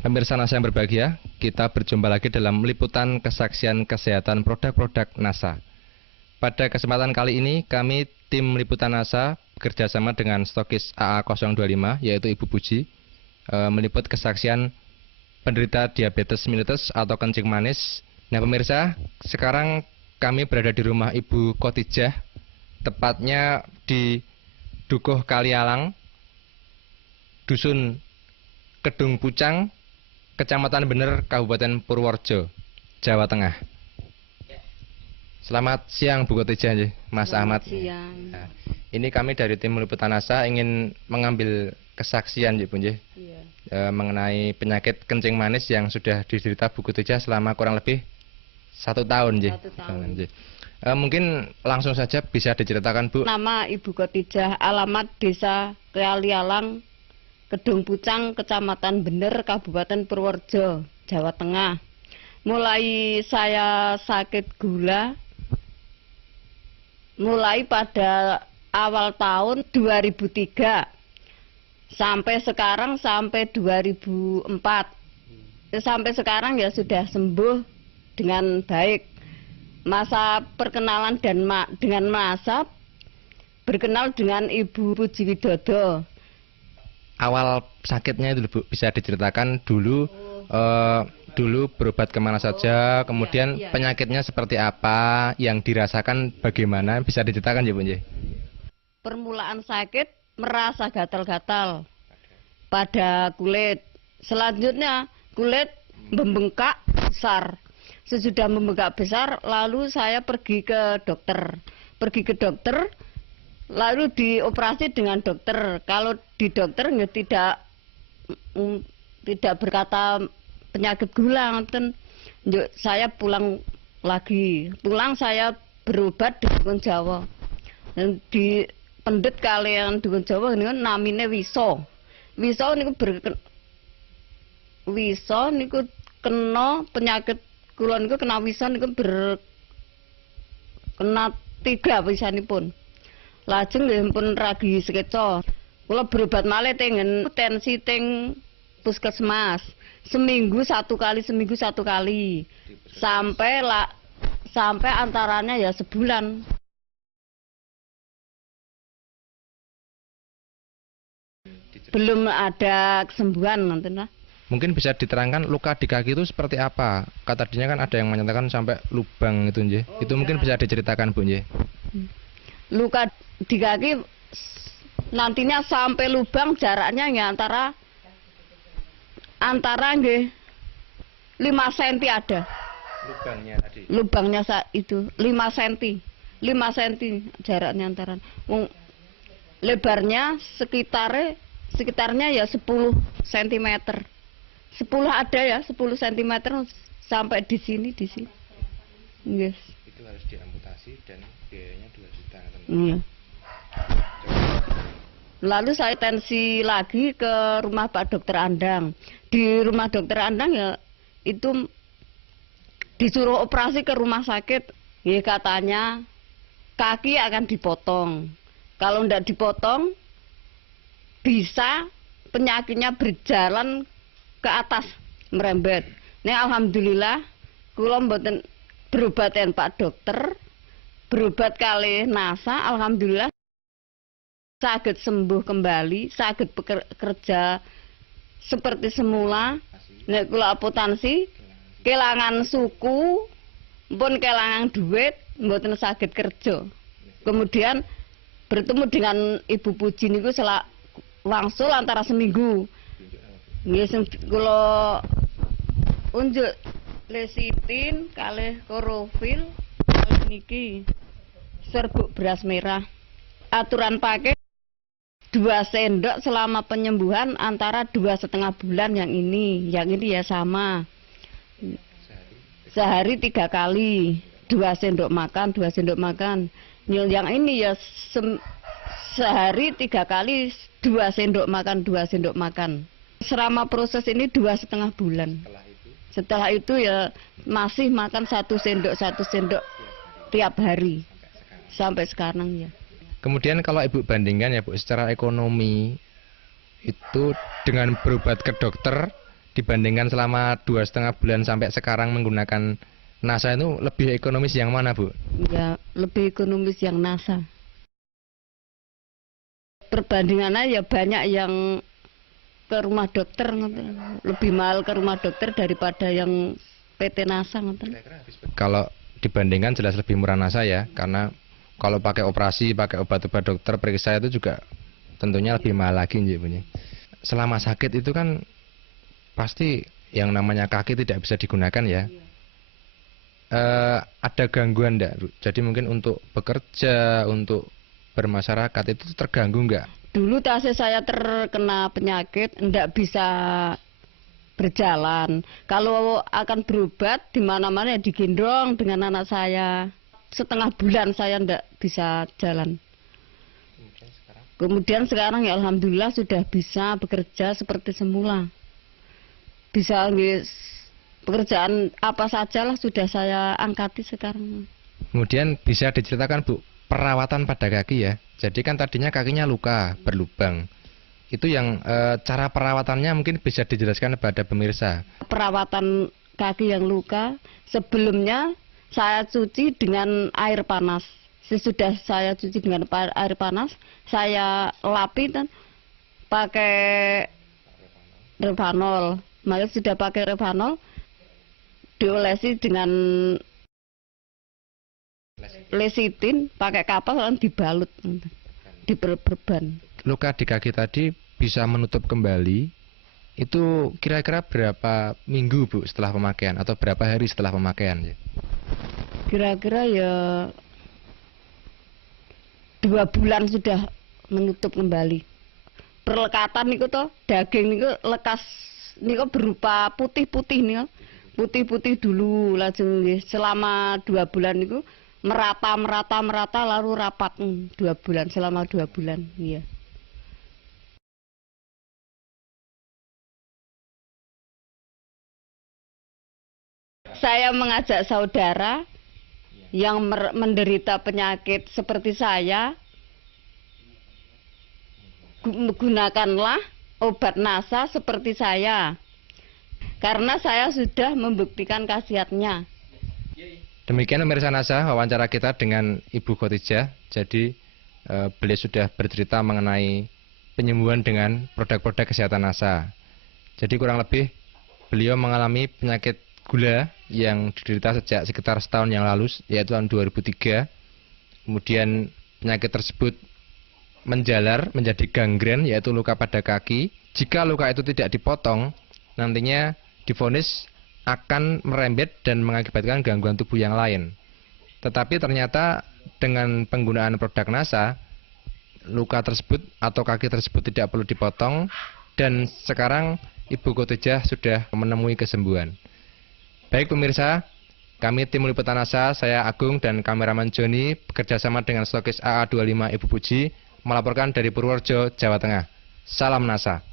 Pemirsa NASA yang berbahagia, kita berjumpa lagi dalam liputan kesaksian kesehatan produk-produk NASA. Pada kesempatan kali ini, kami tim liputan NASA bekerjasama dengan stokis AA025, yaitu Ibu Puji, meliput kesaksian penderita diabetes mellitus atau kencing manis. Nah pemirsa, sekarang kami berada di rumah Ibu Khotijah, tepatnya di Dukuh Kalialang, Dusun Kedung Pucang, Kecamatan Bener, Kabupaten Purworejo, Jawa Tengah. Selamat siang Bu Khotijah, Mas Ahmad. Siang. Nah, ini kami dari tim liputan NASA ingin mengambil kesaksian Bu Iya. mengenai penyakit kencing manis yang sudah diderita Bu Khotijah selama kurang lebih 1 tahun. 1 tahun. Mungkin langsung saja bisa diceritakan Bu. Nama Ibu Khotijah, alamat Desa Kalialang, Kedung Pucang, Kecamatan Bener, Kabupaten Purworejo, Jawa Tengah. Mulai saya sakit gula, mulai pada awal tahun 2003, sampai sekarang, sampai 2004. Sampai sekarang ya sudah sembuh dengan baik. Masa perkenalan dengan NASA, berkenal dengan Ibu Puji Widodo. Awal sakitnya itu Bu, bisa diceritakan dulu dulu berobat kemana saja, kemudian penyakitnya seperti apa, yang dirasakan bagaimana, bisa diceritakan ya Bu? Permulaan sakit merasa gatal-gatal pada kulit. Selanjutnya kulit membengkak besar. Sesudah membengkak besar, lalu saya pergi ke dokter. Lalu dioperasi dengan dokter. Kalau di dokter nggak tidak berkata penyakit gula, saya pulang lagi. Pulang saya berobat di Dukun Jawa. Dan di pendet kalian Dukun Jawa ini namine Wiso. Wiso niku kena penyakit kula niku kena Wiso niku kena 3 wisanipun. Lajeng nggih pun ragi sekeca. Kula berobat malih tengen tensi teng puskesmas. Seminggu satu kali. Sampai antaranya ya sebulan. Belum ada kesembuhan nantinya. Mungkin bisa diterangkan luka di kaki itu seperti apa? Tadinya kan ada yang menyatakan sampai lubang itu, nggih. Itu mungkin bisa diceritakan, Bu, nggih. Luka di kaki nantinya sampai lubang jaraknya ya antara nggih 5 cm ada. Lubangnya tadi. Lubangnya itu 5 cm. 5 cm jaraknya antara. Lebarnya sekitarnya ya 10 cm. 10 ada ya, 10 cm sampai di sini. Yes. Itu harus diamputasi dan biayanya 2 juta. Iya. Lalu saya tensi lagi ke rumah Pak Dokter Andang. Di rumah Dokter Andang ya itu disuruh operasi ke rumah sakit. Ya katanya kaki akan dipotong. Kalau tidak dipotong bisa penyakitnya berjalan ke atas merembet. Ini alhamdulillah kula mboten berobaten Pak Dokter, berobat kali NASA, alhamdulillah saged sembuh kembali, saged bekerja seperti semula. Nek kula apotansi kelangan suku, pun kelangan duit, mboten saged kerja. Kemudian bertemu dengan Ibu Puji niku wangsul antara seminggu. Nggih kula unjuk lesitin kalih klorofil kalih niki serbuk beras merah. Aturan pakai 2 sendok selama penyembuhan antara 2,5 bulan yang ini ya sama. Sehari 3 kali, 2 sendok makan. Yang ini ya sehari 3 kali, 2 sendok makan. Selama proses ini 2,5 bulan. Setelah itu ya masih makan 1 sendok tiap hari sampai sekarang ya. Kemudian kalau Ibu bandingkan ya Bu, secara ekonomi itu dengan berobat ke dokter dibandingkan selama 2,5 bulan sampai sekarang menggunakan NASA itu lebih ekonomis yang mana, Bu? Ya, lebih ekonomis yang NASA. Perbandingannya ya banyak yang ke rumah dokter, lebih mahal ke rumah dokter daripada yang PT NASA. Kalau dibandingkan jelas lebih murah NASA ya, karena kalau pakai operasi, pakai obat-obat dokter periksa itu juga tentunya lebih mahal lagi, Bu. Selama sakit itu kan pasti yang namanya kaki tidak bisa digunakan ya. Ada gangguan enggak? Jadi mungkin untuk bekerja, untuk bermasyarakat itu terganggu enggak? Dulu tasnya saya terkena penyakit, enggak bisa berjalan. Kalau akan berobat di mana-mana ya digendong dengan anak saya. Setengah bulan saya enggak bisa jalan. Kemudian sekarang ya alhamdulillah sudah bisa bekerja seperti semula. Bisa pekerjaan apa sajalah sudah saya angkati sekarang. Kemudian bisa diceritakan, Bu, perawatan pada kaki ya. Jadi kan tadinya kakinya luka, berlubang. Itu yang cara perawatannya mungkin bisa dijelaskan kepada pemirsa. Perawatan kaki yang luka, sebelumnya saya cuci dengan air panas. Sesudah saya cuci dengan air panas, saya lapi dan pakai Revanol. Maka sudah pakai Revanol, diolesi dengan lesitin, pakai kapas lalu dibalut, diperban. Luka di kaki tadi bisa menutup kembali. Itu kira-kira berapa minggu, Bu, setelah pemakaian atau berapa hari setelah pemakaian? Kira-kira ya 2 bulan sudah menutup kembali. Perlekatan niku toh, daging niku lekas niku berupa putih-putih niku. Putih-putih dulu langsung selama 2 bulan niku merata lalu rapat 2 bulan, selama 2 bulan, iya. Saya mengajak saudara yang menderita penyakit seperti saya, gunakanlah obat NASA seperti saya. Karena saya sudah membuktikan khasiatnya. Demikian pemirsa NASA, wawancara kita dengan Ibu Khotijah. Jadi beliau sudah bercerita mengenai penyembuhan dengan produk-produk kesehatan NASA. Jadi kurang lebih beliau mengalami penyakit gula yang diderita sejak sekitar setahun yang lalu, yaitu tahun 2003. Kemudian penyakit tersebut menjalar menjadi gangren, yaitu luka pada kaki. Jika luka itu tidak dipotong, nantinya divonis akan merembet dan mengakibatkan gangguan tubuh yang lain. Tetapi ternyata dengan penggunaan produk NASA, luka tersebut atau kaki tersebut tidak perlu dipotong, dan sekarang Ibu Khotijah sudah menemui kesembuhan. Baik pemirsa, kami tim liputan NASA, saya Agung dan kameraman Joni bekerjasama dengan stokis AA25 Ibu Puji melaporkan dari Purworejo, Jawa Tengah. Salam NASA.